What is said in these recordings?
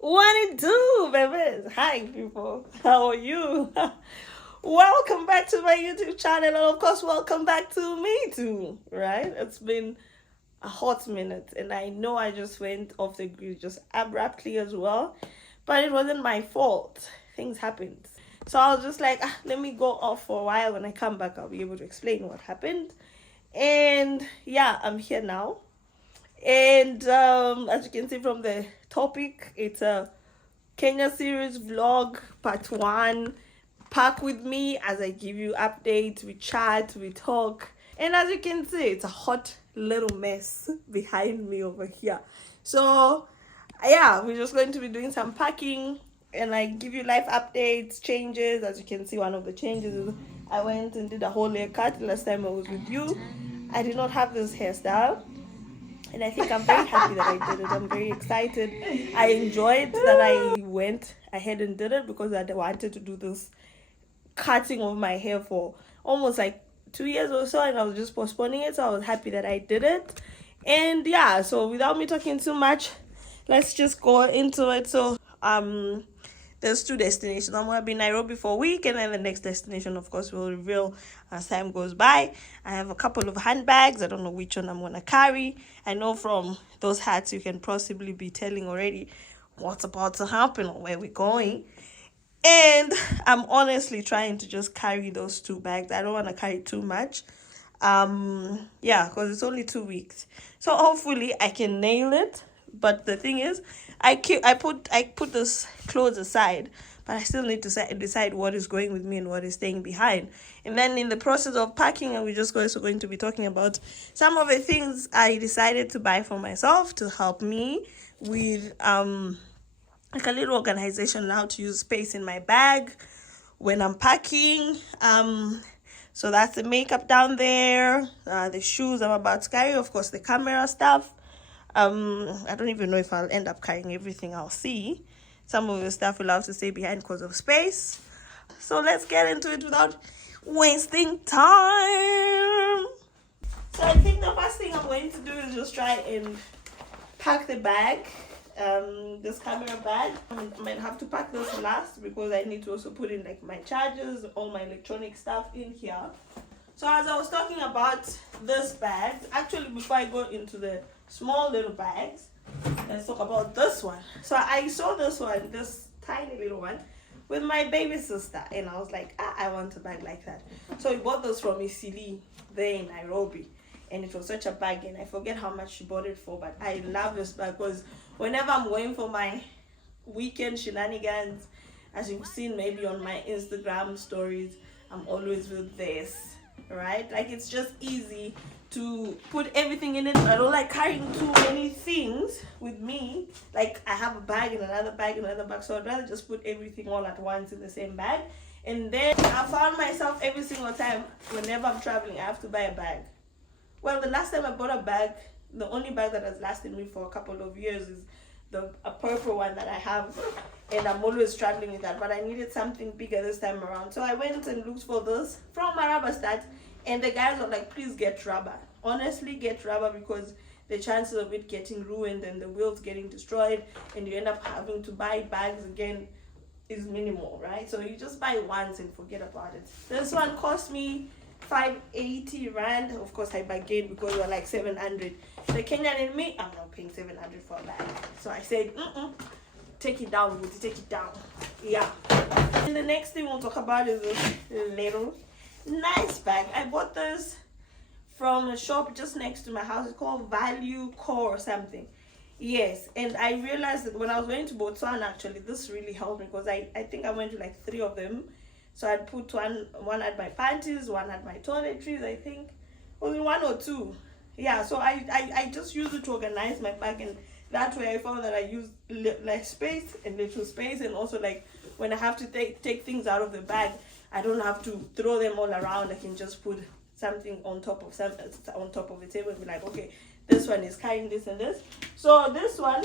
What it do, babies? Hi, people. How are you? Welcome back to my YouTube channel, and of course, welcome back to me too. Right? It's been a hot minute, and I know I just went off the grid just abruptly as well, but it wasn't my fault. Things happened, so I was just like, let me go off for a while. When I come back, I'll be able to explain what happened. And yeah, I'm here now. And as you can see from the topic, it's a Kenya series vlog part one. Pack with me as I give you updates, we chat, we talk. And as you can see, it's a hot little mess behind me over here. So yeah, we're just going to be doing some packing and like give you life updates, changes. As you can see, one of the changes is I went and did a whole haircut last time I was with you. I did not have this hairstyle, and I think I'm very happy that I did it. I'm very excited. I enjoyed that I went ahead and did it because I wanted to do this cutting of my hair for almost like 2 years or so, and I was just postponing it. So I was happy that I did it. And yeah, so without me talking too much, let's just go into it. So there's two destinations. I'm gonna be in Nairobi for a week, and then the next destination, of course, will reveal as time goes by. I have a couple of handbags. I don't know which one I'm gonna carry. I know from those hats you can possibly be telling already what's about to happen or where we're going. And I'm honestly trying to just carry those two bags. I don't want to carry too much. Yeah, because it's only 2 weeks. So hopefully I can nail it. But the thing is, I put those clothes aside, but I still need to decide what is going with me and what is staying behind. And then in the process of packing, and we're just also going to be talking about some of the things I decided to buy for myself to help me with like a little organization on how to use space in my bag when I'm packing. So that's the makeup down there, the shoes I'm about to carry, of course the camera stuff. I don't even know if I'll end up carrying everything. I'll see. Some of the stuff will have to stay behind because of space. So let's get into it without wasting time. So I think the first thing I'm going to do is just try and pack the bag, this camera bag. I might have to pack this last because I need to also put in like my chargers, all my electronic stuff in here. So as I was talking about this bag, actually before I go into the small little bags, let's talk about this one. So I saw this one, this tiny little one, with my baby sister, and I was like, I want a bag like that. So we bought this from Isili there in Nairobi, and it was such a bag, and I forget how much she bought it for, but I love this bag because whenever I'm going for my weekend shenanigans, as you've seen maybe on my Instagram stories, I'm always with this, right? Like it's just easy to put everything in it. I don't like carrying too many things with me. Like I have a bag and another bag and another bag, so I'd rather just put everything all at once in the same bag. And then I found myself every single time whenever I'm traveling, I have to buy a bag. Well, the last time I bought a bag, the only bag that has lasted me for a couple of years is a purple one that I have, and I'm always traveling with that. But I needed something bigger this time around, so I went and looked for this from my rubber stat, and the guys were like, "Please get rubber. Honestly, get rubber because the chances of it getting ruined and the wheels getting destroyed, and you end up having to buy bags again, is minimal, right? So you just buy once and forget about it." This one cost me 580 rand. Of course I bargained because we were like 700. The Kenyan in me, I'm not paying 700 for a bag. So I said, take it down, Woody, take it down. Yeah. And the next thing we'll talk about is this little nice bag. I bought this from a shop just next to my house. It's called Value Core or something. Yes, and I realized that when I was going to Botswana, actually, this really helped me because I think I went to like 3 of them. So I'd put one at my panties, one at my toiletries, I think. Only 1 or 2. Yeah, so I just use it to organize my bag, and that way I found that I use less space and little space, and also like when I have to take things out of the bag, I don't have to throw them all around. I can just put something on top of the table and be like, okay, this one is carrying this and this. So this one,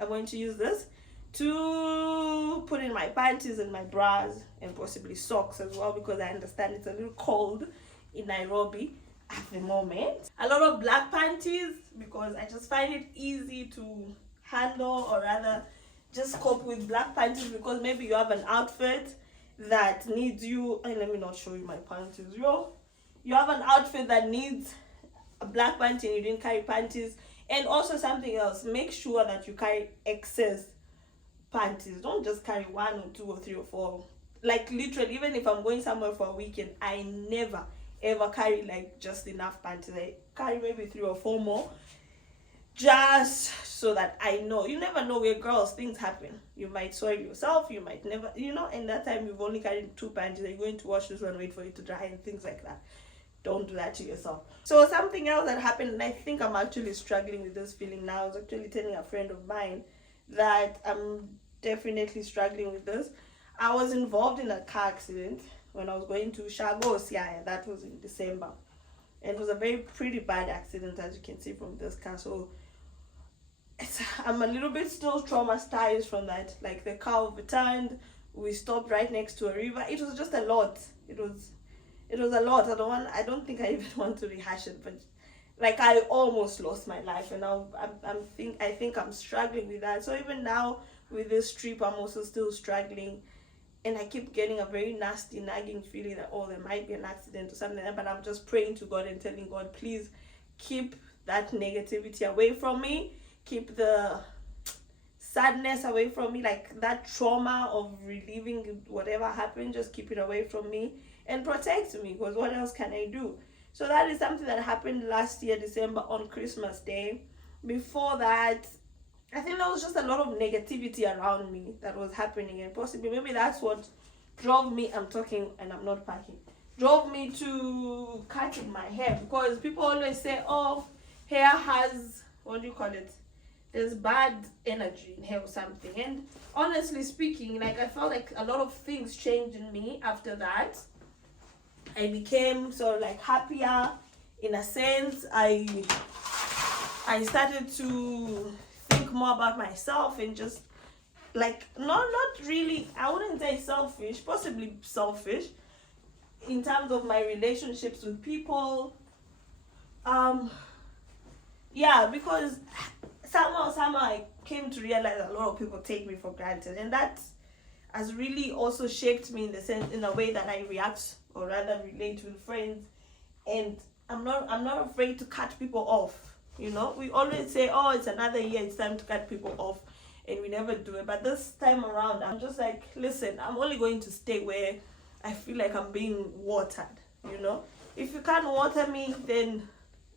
I'm going to use this to put in my panties and my bras and possibly socks as well, because I understand it's a little cold in Nairobi at the moment. A lot of black panties because I just find it easy to handle, or rather just cope with black panties because maybe you have an outfit that needs you. And let me not show you my panties. You have an outfit that needs a black panty and you didn't carry panties. And also something else, make sure that you carry excess panties. Don't just carry 1 or 2 or 3 or 4. Like literally, even if I'm going somewhere for a weekend, I never ever carry like just enough panties. I carry maybe 3 or 4 more, just so that I know. You never know where girls, things happen. You might soil yourself, you might never, and that time you've only carried 2 panties. You're going to wash this one, wait for it to dry, and things like that. Don't do that to yourself. So something else that happened, and I think I'm actually struggling with this feeling now. I was actually telling a friend of mine that I'm definitely struggling with this. I was involved in a car accident when I was going to Shagos. Yeah, that was in December. And it was a very pretty bad accident, as you can see from this car. So I'm a little bit still traumatized from that. Like the car overturned, we stopped right next to a river. It was just a lot. It was a lot. I don't think I even want to rehash it, but like I almost lost my life, and I think I'm struggling with that. So even now with this trip, I'm also still struggling, and I keep getting a very nasty nagging feeling that there might be an accident or something like that. But I'm just praying to God and telling God, please keep that negativity away from me, keep the sadness away from me, like that trauma of reliving whatever happened, just keep it away from me and protect me, because what else can I do? So that is something that happened last year, December, on Christmas Day. Before that, I think there was just a lot of negativity around me that was happening, and possibly maybe that's what drove me, I'm talking and I'm not packing, drove me to cutting my hair, because people always say, hair has, what do you call it? There's bad energy in hair or something. And honestly speaking, like I felt like a lot of things changed in me after that. I became sort of like happier in a sense. I started to think more about myself and just like not really, I wouldn't say selfish, possibly selfish in terms of my relationships with people. Because somehow I came to realize a lot of people take me for granted, and that has really also shaped me in a way that I react or rather relate with friends. And I'm not afraid to cut people off. We always say, it's another year, it's time to cut people off, and we never do it. But this time around, I'm just like, listen, I'm only going to stay where I feel like I'm being watered. If you can't water me, then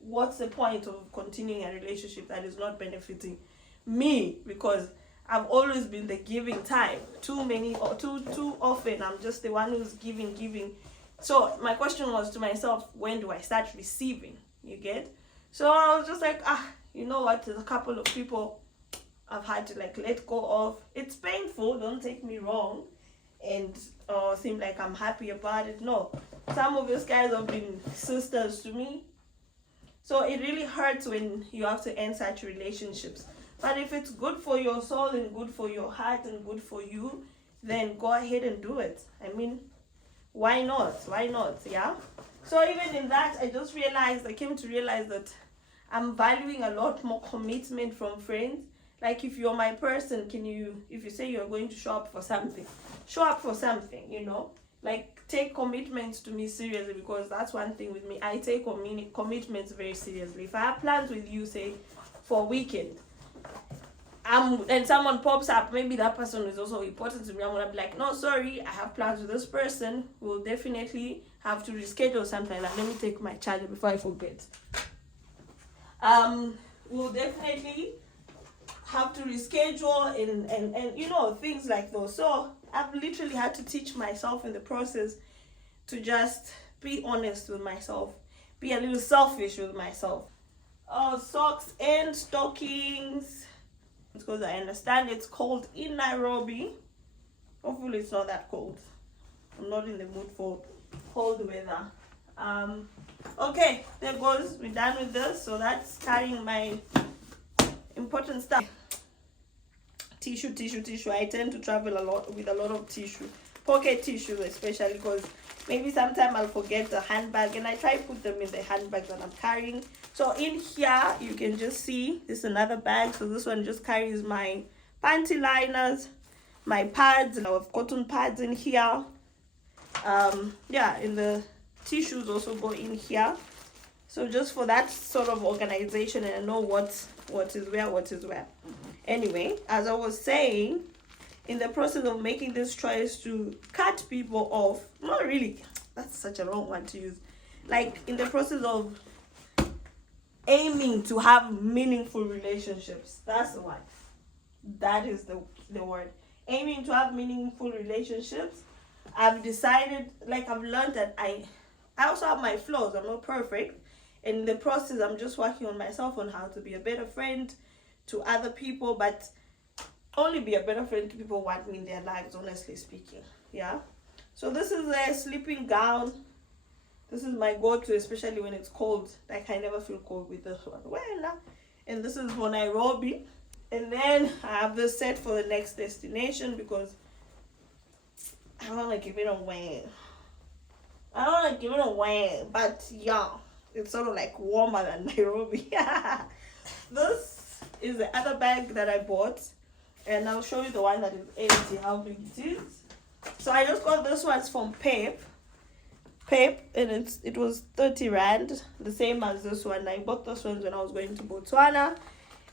what's the point of continuing a relationship that is not benefiting me? Because I've always been the giving type. Too often I'm just the one who's giving. So my question was to myself, when do I start receiving? You get? So I was just like, you know what? There's a couple of people I've had to like let go of. It's painful, don't take me wrong, and seem like I'm happy about it. No, some of these guys have been sisters to me. So it really hurts when you have to end such relationships. But if it's good for your soul and good for your heart and good for you, then go ahead and do it. I mean, why not? Yeah. So even in that, I came to realize that I'm valuing a lot more commitment from friends. Like if you're my person, if you say you're going to show up for something, like take commitments to me seriously, because that's one thing with me. I take commitments very seriously. If I have plans with you, say for a weekend, and someone pops up, maybe that person is also important to me, I'm gonna be like, no, sorry, I have plans with this person, we'll definitely have to reschedule something. Like, let me take my charger before I forget. We'll definitely have to reschedule and things like those. So I've literally had to teach myself in the process to just be honest with myself, be a little selfish with myself. Socks and stockings, because I understand it's cold in Nairobi. Hopefully it's not that cold. I'm not in the mood for cold weather. Okay, there goes, we're done with this. So that's carrying my important stuff. Tissue. I tend to travel a lot with a lot of tissue, pocket tissues especially, because maybe sometime I'll forget the handbag, and I try to put them in the handbag that I'm carrying. So in here you can just see this is another bag. So this one just carries my panty liners, my pads, and I have cotton pads in here. Yeah, and the tissues also go in here. So just for that sort of organization, and I know what is where. Anyway, as I was saying, in the process of making this choice to cut people off, not really, that's such a wrong one to use. Like in the process of aiming to have meaningful relationships, that's the one. That is the word. Aiming to have meaningful relationships. I've decided, like I've learned that I also have my flaws. I'm not perfect. In the process, I'm just working on myself on how to be a better friend to other people, but only be a better friend to people who want me in their lives, honestly speaking. Yeah. So this is a sleeping gown. This is my go-to, especially when it's cold. Like I never feel cold with this one. Well, and this is for Nairobi. And then I have this set for the next destination because I don't want to give it away. But yeah, it's sort of like warmer than Nairobi. This is the other bag that I bought, and I'll show you the one that is empty, how big it is. So I just got this one from Pep, and it was 30 rand, the same as this one. I bought this one when I was going to Botswana,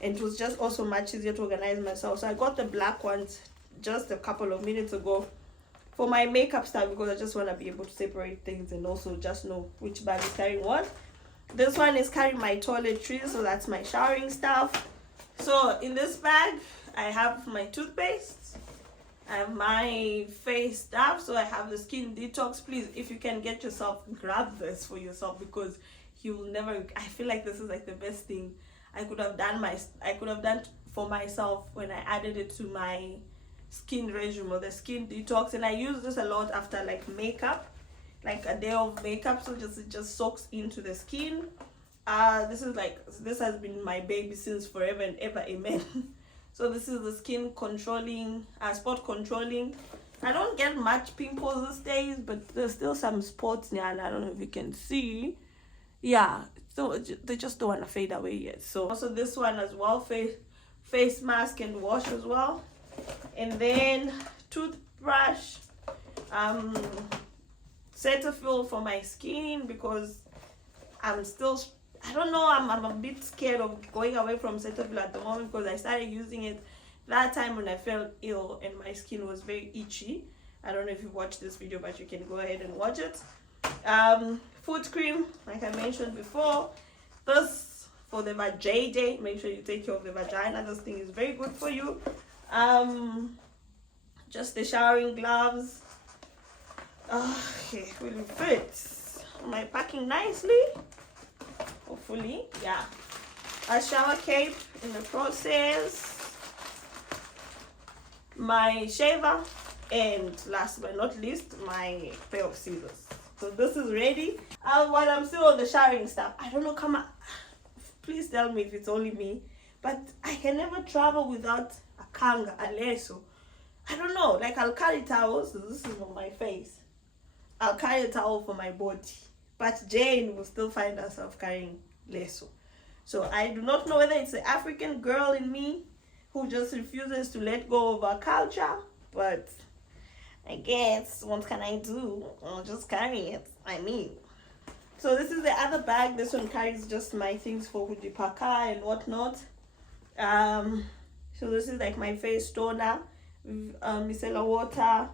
and it was just also much easier to organize myself. So I got the black ones just a couple of minutes ago for my makeup stuff, because I just want to be able to separate things and also just know which bag is carrying what. This one is carrying my toiletries, so that's my showering stuff. So in this bag, I have my toothpaste, I have my face stuff, so I have the skin detox. Please, if you can get yourself, grab this for yourself, because you will never, I feel like this is like the best thing I could have done for myself when I added it to my skin regime, or the skin detox. And I use this a lot after like makeup, like a day of makeup, so it just soaks into the skin. This has been my baby since forever and ever, amen. So this is the skin controlling, spot controlling. I don't get much pimples these days, but there's still some spots now, and I don't know if you can see. Yeah, so they just don't want to fade away yet. So also this one as well, face mask and wash as well. And then toothbrush, Cetaphil for my skin, because I'm still, I don't know, I'm a bit scared of going away from Cetaphil at the moment, because I started using it that time when I felt ill and my skin was very itchy. I don't know if you watched this video, but you can go ahead and watch it. Foot cream, like I mentioned before. This for the vajayjay, make sure you take care of the vagina. This thing is very good for you. Just the showering gloves. Okay, will it fit? Am I packing nicely? Hopefully, yeah. A shower cape in the process. My shaver, and last but not least, my pair of scissors. So this is ready. While I'm still on the showering stuff, I don't know, come on, please tell me if it's only me, but I can never travel without a kanga, a leso. I don't know, like I'll carry towels, so this is for my face. I'll carry a towel for my body, but Jane will still find herself carrying leso. So I do not know whether it's the African girl in me who just refuses to let go of our culture, but I guess what can I do? I'll just carry it. I mean. So this is the other bag. This one carries just my things for Hujipaka and whatnot. So this is like my face toner, micellar water.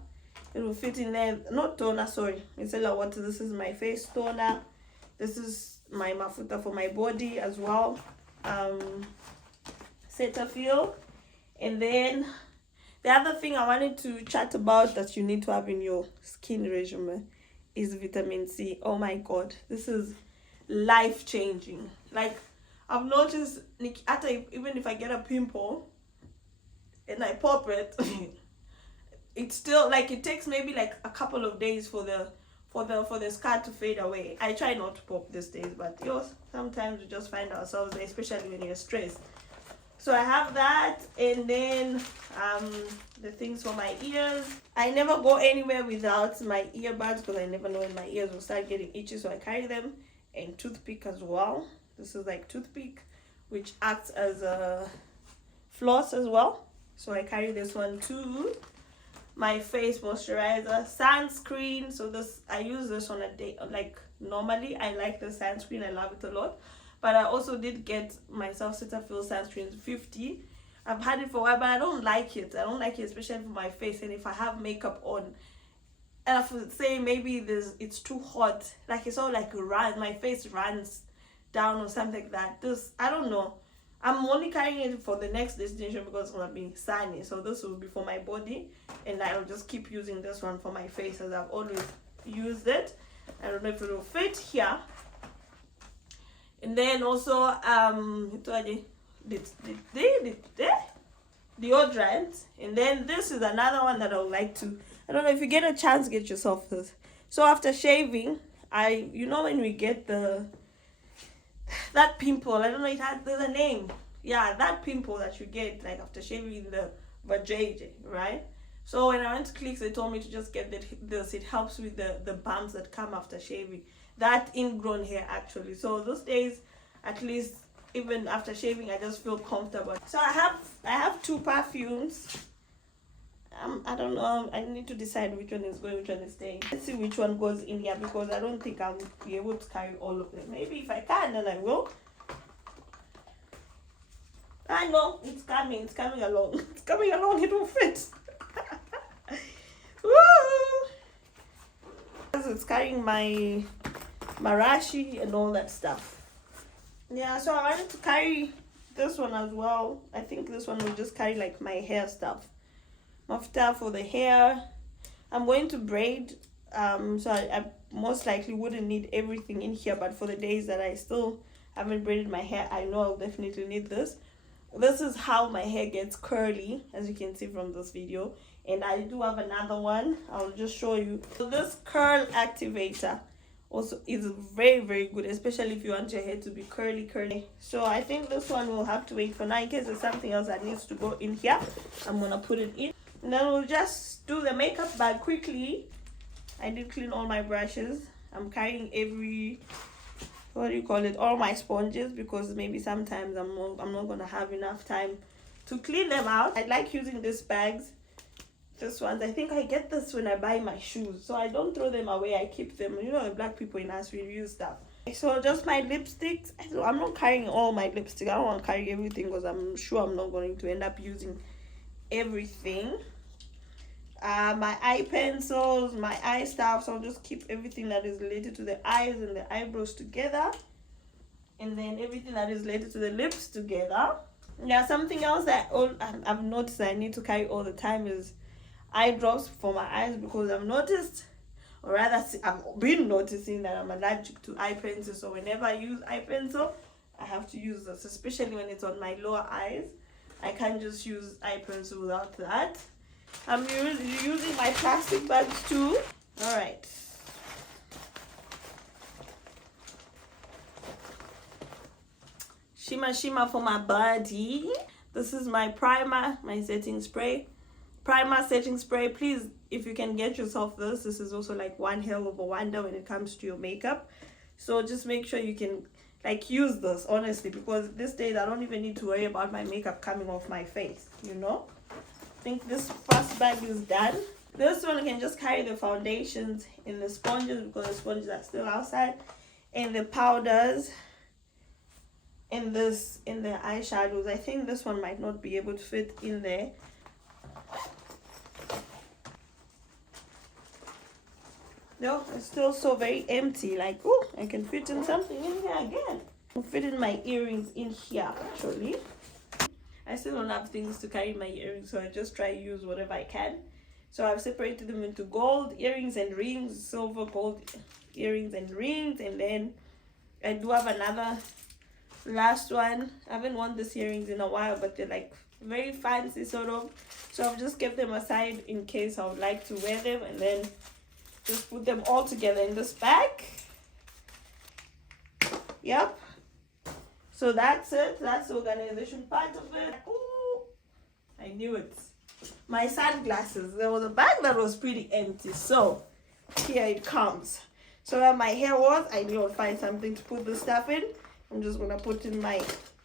It will fit in there. Not toner, sorry. Micellar water. This is my face toner. This is my mafuta for my body as well. Cetaphil. And then the other thing I wanted to chat about that you need to have in your skin regimen is vitamin C. Oh my god, this is life-changing. Like, I've noticed, even if I get a pimple and I pop it, it's still like, it takes maybe like a couple of days for the scar to fade away. I try not to pop these days, but sometimes we just find ourselves there, especially when you're stressed. So I have that, and then the things for my ears. I never go anywhere without my earbuds, because I never know when my ears will start getting itchy, so I carry them. And toothpick as well. This is like toothpick, which acts as a floss as well. So I carry this one too. My face moisturizer, sunscreen. So this, I use this on a day, like normally I like the sunscreen, I love it a lot. But I also did get myself Cetaphil sunscreen 50. I've had it for a while, but I don't like it. I don't like it, especially for my face. And if I have makeup on, and I would say maybe it's too hot, like it's all like my face runs down or something like that. This, I don't know. I'm only carrying it for the next destination because it's gonna be sunny. So this will be for my body, and I'll just keep using this one for my face as I've always used it. I don't know if it will fit here. And then also deodorant. And then this is another one that I would like to, I don't know, if you get a chance, get yourself this. So after shaving, you know when we get that pimple, I don't know, there's a name. Yeah, that pimple that you get like after shaving the vajayjay, right? So when I went to Clicks, they told me to just get this. It helps with the bumps that come after shaving. That ingrown hair actually. So those days, at least even after shaving, I just feel comfortable. So I have 2 perfumes. I don't know. I need to decide which one is going, which one is staying. Let's see which one goes in here because I don't think I'll be able to carry all of them. Maybe if I can, then I will. I know it's coming. It's coming along. It's coming along. It will fit. Woo! It's carrying my marashi and all that stuff. Yeah, so I wanted to carry this one as well. I think this one will just carry like my hair stuff. Mafta for the hair. I'm going to braid, so I most likely wouldn't need everything in here, but for the days that I still haven't braided my hair, I know I'll definitely need this. This is how my hair gets curly, as you can see from this video. And I do have another one. I'll just show you. So this curl activator also is very, very good, especially if you want your hair to be curly. So I think this one will have to wait for now. In case there's something else that needs to go in here, I'm gonna put it in. And then we'll just do the makeup bag quickly. I did clean all my brushes. I'm carrying all my sponges, because maybe sometimes I'm not gonna have enough time to clean them out. I like using these bags. This ones, I think I get this when I buy my shoes, so I don't throw them away. I keep them. You know, the black people in us, we use stuff. So just my lipsticks. I'm not carrying all my lipstick. I don't want to carry everything because I'm sure I'm not going to end up using everything. My eye pencils, my eye stuff. So I'll just keep everything that is related to the eyes and the eyebrows together, and then everything that is related to the lips together. Yeah, something else that I've noticed that I need to carry all the time is eye drops for my eyes, because I've noticed, or rather I've been noticing, that I'm allergic to eye pencil. So whenever I use eye pencil, I have to use this, especially when it's on my lower eyes. I can't just use eye pencil without that. I'm using my plastic bags too. All right. Shima for my body. This is my primer, my setting spray. Primer setting spray. Please, if you can get yourself this is also like one hell of a wonder when it comes to your makeup. So just make sure you can like use this, honestly, because these days I don't even need to worry about my makeup coming off my face, you know. I think this first bag is done. This one can just carry the foundations and the sponges, because the sponges are still outside, and the powders, and the eyeshadows. I think this one might not be able to fit in there. No, it's still so very empty. Like, oh, I can fit in something in here again. I'll fit in my earrings in here, actually. I still don't have things to carry my earrings, so I just try to use whatever I can. So I've separated them into gold earrings and rings, silver, gold earrings and rings, and then I do have another last one. I haven't worn these earrings in a while, but they're like very fancy sort of. So I've just kept them aside in case I would like to wear them, and then just put them all together in this bag. Yep. So that's it. That's the organization part of it. Ooh, I knew it. My sunglasses. There was a bag that was pretty empty. So here it comes. So where my hair was, I knew I'd find something to put the stuff in. I'm just going to put in my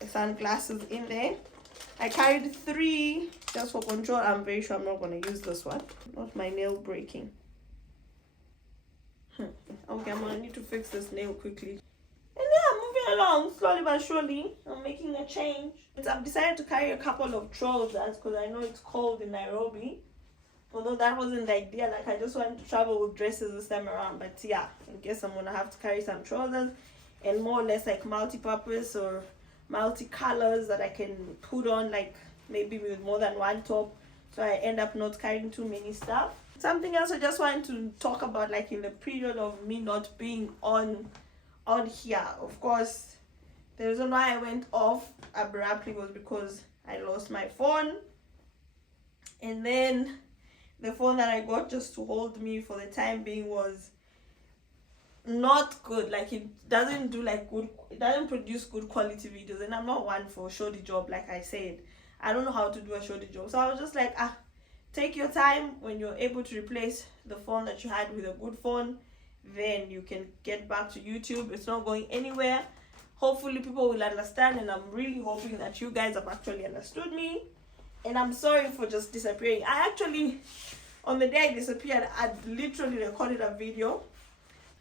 sunglasses in there. I carried 3 just for control, I'm very sure I'm not going to use this one. Not my nail breaking. Okay, I'm going to need to fix this nail quickly. And yeah, moving along slowly but surely. I'm making a change. I've decided to carry a couple of trousers because I know it's cold in Nairobi. Although that wasn't the idea. Like, I just wanted to travel with dresses this time around. But yeah, I guess I'm going to have to carry some trousers. And more or less like multi-purpose or multi-colors that I can put on, like maybe with more than one top, so I end up not carrying too many stuff. Something else I just wanted to talk about, like in the period of me not being on here, of course the reason why I went off abruptly was because I lost my phone, and then the phone that I got just to hold me for the time being was not good. Like, it doesn't do like good, it doesn't produce good quality videos, and I'm not one for shoddy job. Like I said, I don't know how to do a shoddy job, so I was just like, take your time. When you're able to replace the phone that you had with a good phone, then you can get back to YouTube. It's not going anywhere. Hopefully people will understand, and I'm really hoping that you guys have actually understood me. And I'm sorry for just disappearing. I actually, on the day I disappeared, I literally recorded a video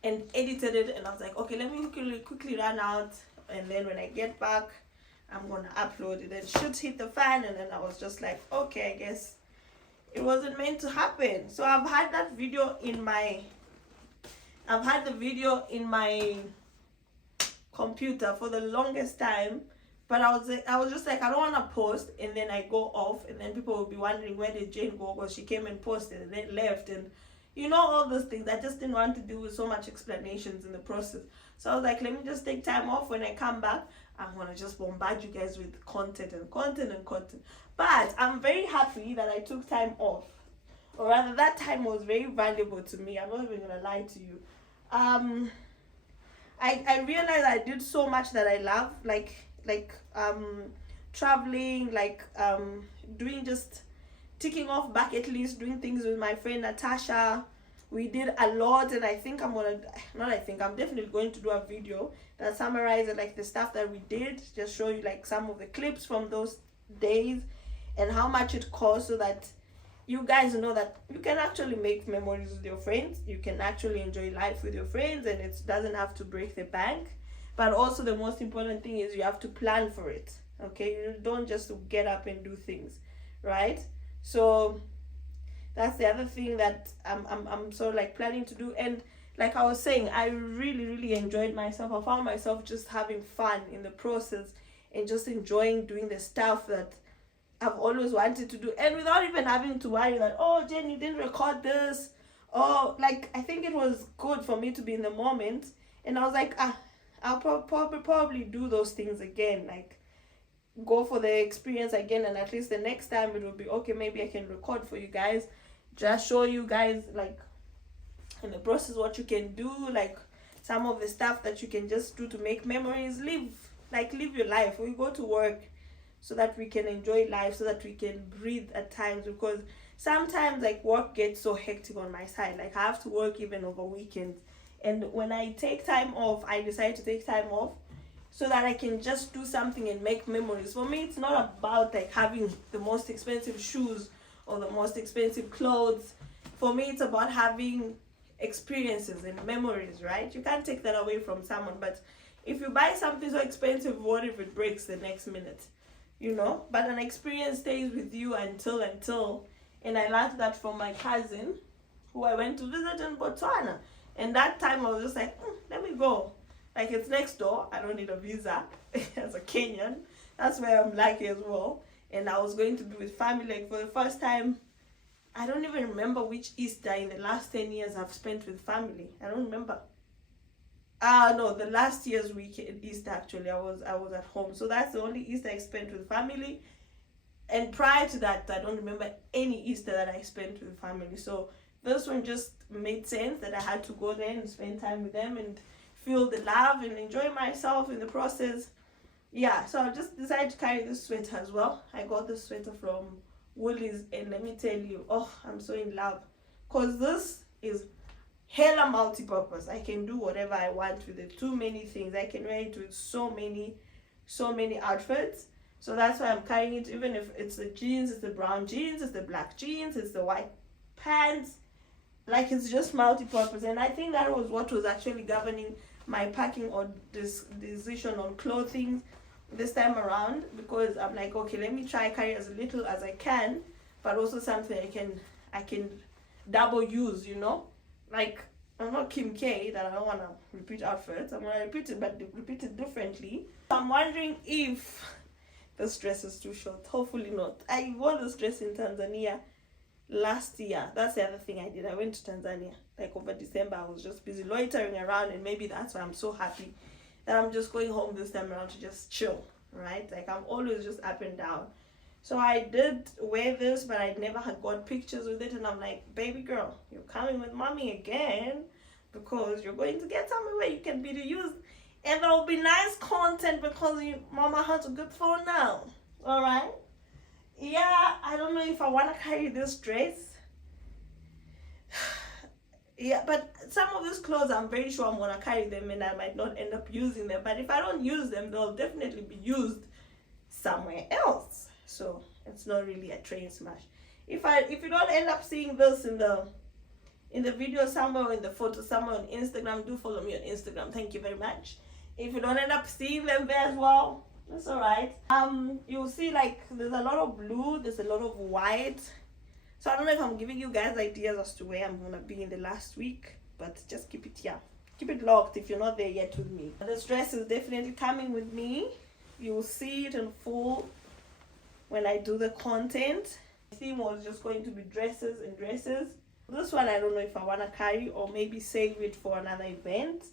and edited it, and I was like, okay, let me quickly run out, and then when I get back, I'm gonna upload it. And shit hit the fan, and then I was just like, okay, I guess it wasn't meant to happen. So I've had that video in my computer for the longest time, but I was just like, I don't want to post, and then I go off, and then people will be wondering, where did Jane go? Because she came and posted and then left, and you know, all those things. I just didn't want to do with so much explanations in the process. So I was like, let me just take time off. When I come back, I'm going to just bombard you guys with content and content and content. But I'm very happy that I took time off. Or rather, that time was very valuable to me. I'm not even going to lie to you. I realized I did so much that I love. Like traveling, like doing just ticking off bucket list, doing things with my friend Natasha. We did a lot, and I'm definitely going to do a video that summarizes like the stuff that we did, just show you like some of the clips from those days and how much it cost, so that you guys know that you can actually make memories with your friends, you can actually enjoy life with your friends, and it doesn't have to break the bank. But also the most important thing is you have to plan for it. Okay, you don't just get up and do things, right? So that's the other thing that I'm sort of like planning to do. And like I was saying, I really enjoyed myself. I found myself just having fun in the process and just enjoying doing the stuff that I've always wanted to do, and without even having to worry that, oh, Jen, you didn't record this. Oh, like, I think it was good for me to be in the moment, and I was like, I'll probably do those things again, like go for the experience again, and at least the next time it will be okay. Maybe I can record for you guys, just show you guys like in the process what you can do, like some of the stuff that you can just do to make memories. Live your life. We go to work so that we can enjoy life, so that we can breathe at times, because sometimes like work gets so hectic on my side. Like, I have to work even over weekends, and when I take time off, I decide to take time off so that I can just do something and make memories. For me, it's not about like having the most expensive shoes or the most expensive clothes. For me, it's about having experiences and memories, right? You can't take that away from someone. But if you buy something so expensive, what if it breaks the next minute? You know? But an experience stays with you until. And I learned that from my cousin, who I went to visit in Botswana. And that time I was just like, let me go. Like, it's next door. I don't need a visa as a Kenyan. That's where I'm lucky as well. And I was going to be with family. Like, for the first time, I don't even remember which Easter in the last 10 years I've spent with family. I don't remember. No, the last year's weekend, Easter, actually, I was at home. So that's the only Easter I spent with family. And prior to that, I don't remember any Easter that I spent with family. So this one just made sense that I had to go there and spend time with them and feel the love and enjoy myself in the process. Yeah, so I just decided to carry this sweater as well. I got this sweater from Woolies, and let me tell you, oh, I'm so in love, because this is hella multi-purpose. I can do whatever I want with it. Too many things. I can wear it with so many outfits. So that's why I'm carrying it, even if it's the jeans, it's the brown jeans, it's the black jeans, it's the white pants. Like, it's just multi-purpose. And I think that was what was actually governing my packing or this decision on clothing this time around, because I'm like, okay, let me try carry as little as I can, but also something I can double use, you know? Like, I'm not Kim K that I don't want to repeat outfits. I'm going to repeat it, but repeat it differently. I'm wondering if this dress is too short. Hopefully not. I wore this dress in Tanzania last year. That's the other thing I did. I went to Tanzania like over December. I was just busy loitering around, and maybe that's why I'm so happy that I'm just going home this time around to just chill, right? Like, I'm always just up and down. So I did wear this, but I never had got pictures with it, and I'm like, baby girl, you're coming with mommy again, because you're going to get somewhere where you can be used, and there'll be nice content because mama has a good phone now. All right. Yeah, I don't know if I want to carry this dress. Yeah, but some of these clothes, I'm very sure I'm going to carry them and I might not end up using them. But if I don't use them, they'll definitely be used somewhere else. So it's not really a train smash. If you don't end up seeing this in the video somewhere, or in the photo somewhere on Instagram, do follow me on Instagram. Thank you very much. If you don't end up seeing them there as well, that's all right. You'll see, like, there's a lot of blue, there's a lot of white. So I don't know if I'm giving you guys ideas as to where I'm gonna be in the last week, but just keep it here. Keep it locked if you're not there yet with me. This dress is definitely coming with me. You will see it in full when I do the content. The theme was just going to be dresses and dresses. This one I don't know if I want to carry, or maybe save it for another event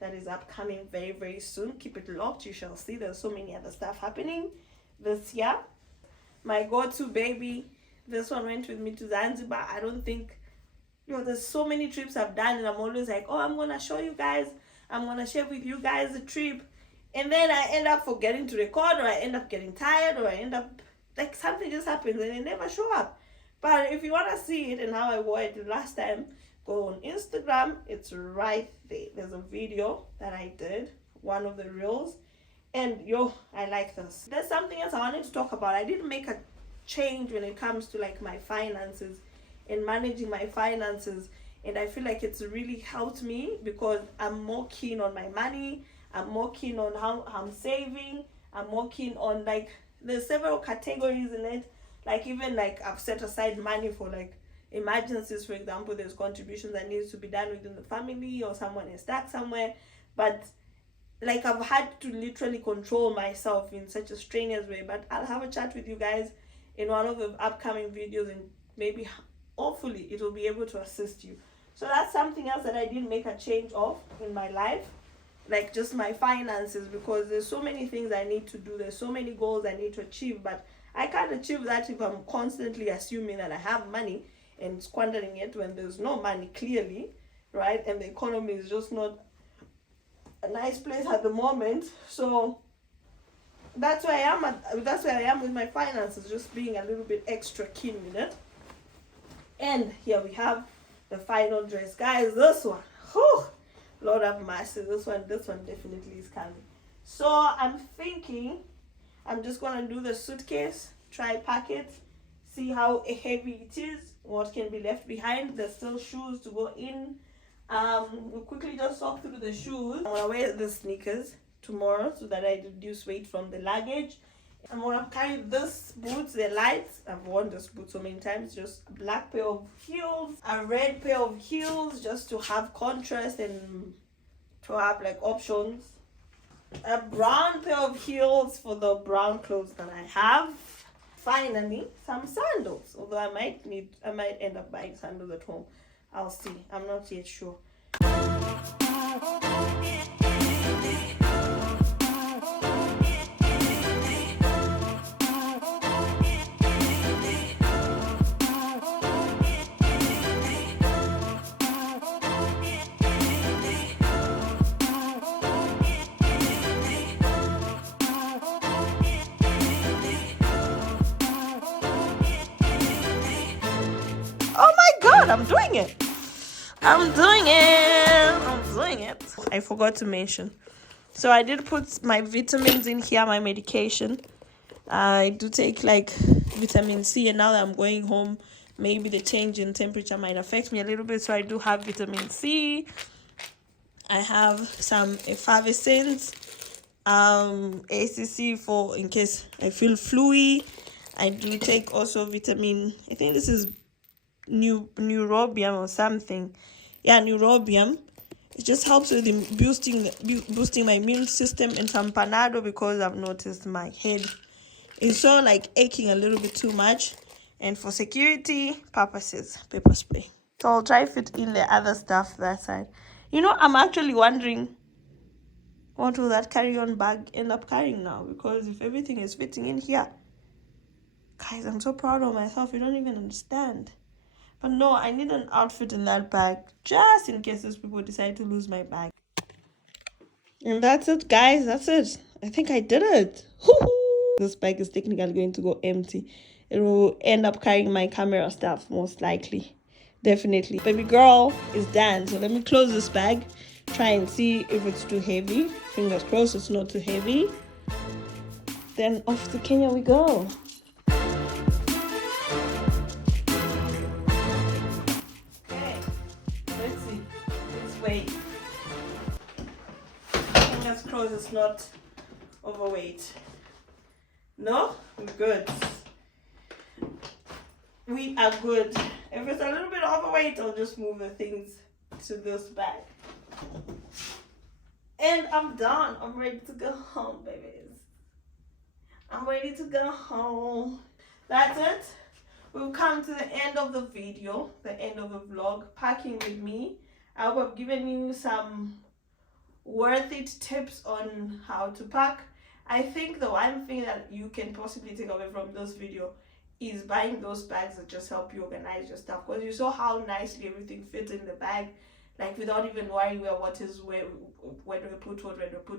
that is upcoming very, very soon. Keep it locked. You shall see. There's so many other stuff happening this year. My go-to baby, this one went with me to Zanzibar. I don't think, there's so many trips I've done, and I'm always like, oh, I'm gonna show you guys, I'm gonna share with you guys the trip, and then I end up forgetting to record, or I end up getting tired, or I end up, like, something just happens and they never show up. But if you want to see it and how I wore it last time, go on Instagram. It's right there. There's a video that I did, one of the reels, and I like this. There's something else I wanted to talk about. I didn't make a change when it comes to, like, my finances and managing my finances, and I feel like it's really helped me because I'm more keen on my money. I'm more keen on how I'm saving. I'm more keen on, like, there's several categories in it. Like, even, like, I've set aside money for, like, emergencies. For example, there's contributions that needs to be done within the family, or someone is stuck somewhere. But, like, I've had to literally control myself in such a strenuous way. But I'll have a chat with you guys in one of the upcoming videos, and maybe, hopefully, it will be able to assist you. So that's something else that I didn't make a change of in my life, like, just my finances, because there's so many things I need to do. There's so many goals I need to achieve, but I can't achieve that if I'm constantly assuming that I have money and squandering it when there's no money, clearly, right? And the economy is just not a nice place at the moment. So that's where I am with my finances, just being a little bit extra keen with it. And here we have the final dress, guys. This one, whew, Lord have mercy. This one definitely is coming. So I'm thinking I'm just gonna do the suitcase, try pack it, see how heavy it is, what can be left behind. There's still shoes to go in. We'll quickly just walk through the shoes. I'm gonna wear the sneakers tomorrow so that I reduce weight from the luggage. I'm gonna carry this boots, they're light. I've worn this boot so many times. Just a black pair of heels, a red pair of heels, just to have contrast and to have, like, options. A brown pair of heels for the brown clothes that I have. Finally, some sandals. Although I might end up buying sandals at home. I'll see. I'm not yet sure. I'm doing it. I forgot to mention. So I did put my vitamins in here, my medication. I do take like vitamin C, and now that I'm going home, maybe the change in temperature might affect me a little bit, so I do have vitamin C. I have some effervescence, ACC for in case I feel fluey. I do take also vitamin, I think this is neurobium or something. Yeah, neurobium. It just helps with boosting my immune system, and some panado because I've noticed my head is so like aching a little bit too much. And for security purposes, pepper spray. So I'll try fit in the other stuff that side. You know, I'm actually wondering what will that carry-on bag end up carrying now, because if everything is fitting in here, guys, I'm so proud of myself. You don't even understand. But no, I need an outfit in that bag just in case those people decide to lose my bag. And that's it, guys. That's it. I think I did it. This bag is technically going to go empty. It will end up carrying my camera stuff, most likely. Definitely. Baby girl is done. So let me close this bag. Try and see if it's too heavy. Fingers crossed it's not too heavy. Then off to Kenya we go. Okay. Let's see. Let's wait. Fingers crossed it's not overweight. No? We're good. We are good. If it's a little bit overweight, I'll just move the things to this bag. And I'm done. I'm ready to go home, babies. I'm ready to go home. That's it. We've come to the end of the video, the end of the vlog, packing with me. I hope I've given you some worth it tips on how to pack. I think the one thing that you can possibly take away from this video is buying those bags that just help you organize your stuff, because you saw how nicely everything fits in the bag, like without even worrying where do we put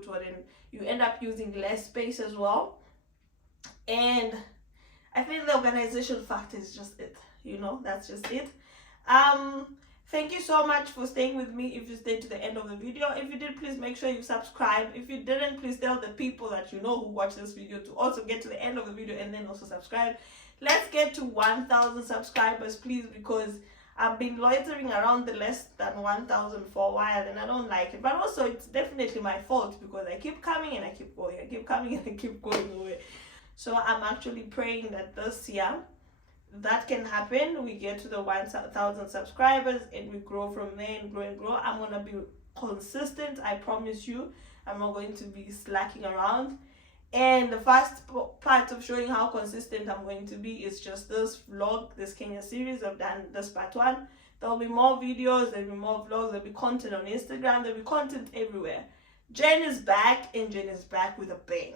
what, and you end up using less space as well. And I think the organization factor is just it, you know, that's just it. Thank you so much for staying with me. If you stayed to the end of the video, if you did, please make sure you subscribe. If you didn't, please tell the people that you know who watch this video to also get to the end of the video and then also subscribe. Let's get to 1,000 subscribers, please, because I've been loitering around the less than 1,000 for a while and I don't like it. But also it's definitely my fault because I keep coming and I keep going. I keep coming and I keep going away. So I'm actually praying that this year that can happen. We get to the 1,000 subscribers and we grow from there and grow and grow. I'm going to be consistent. I promise you. I'm not going to be slacking around. And the first part of showing how consistent I'm going to be is just this vlog, this Kenya series. I've done this part 1. There'll be more videos, there'll be more vlogs, there'll be content on Instagram, there'll be content everywhere. Jen is back, and Jen is back with a bang.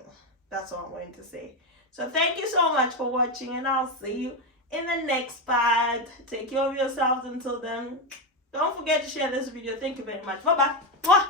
That's all I'm going to say. So thank you so much for watching, and I'll see you in the next part. Take care of yourselves until then. Don't forget to share this video. Thank you very much. Bye-bye.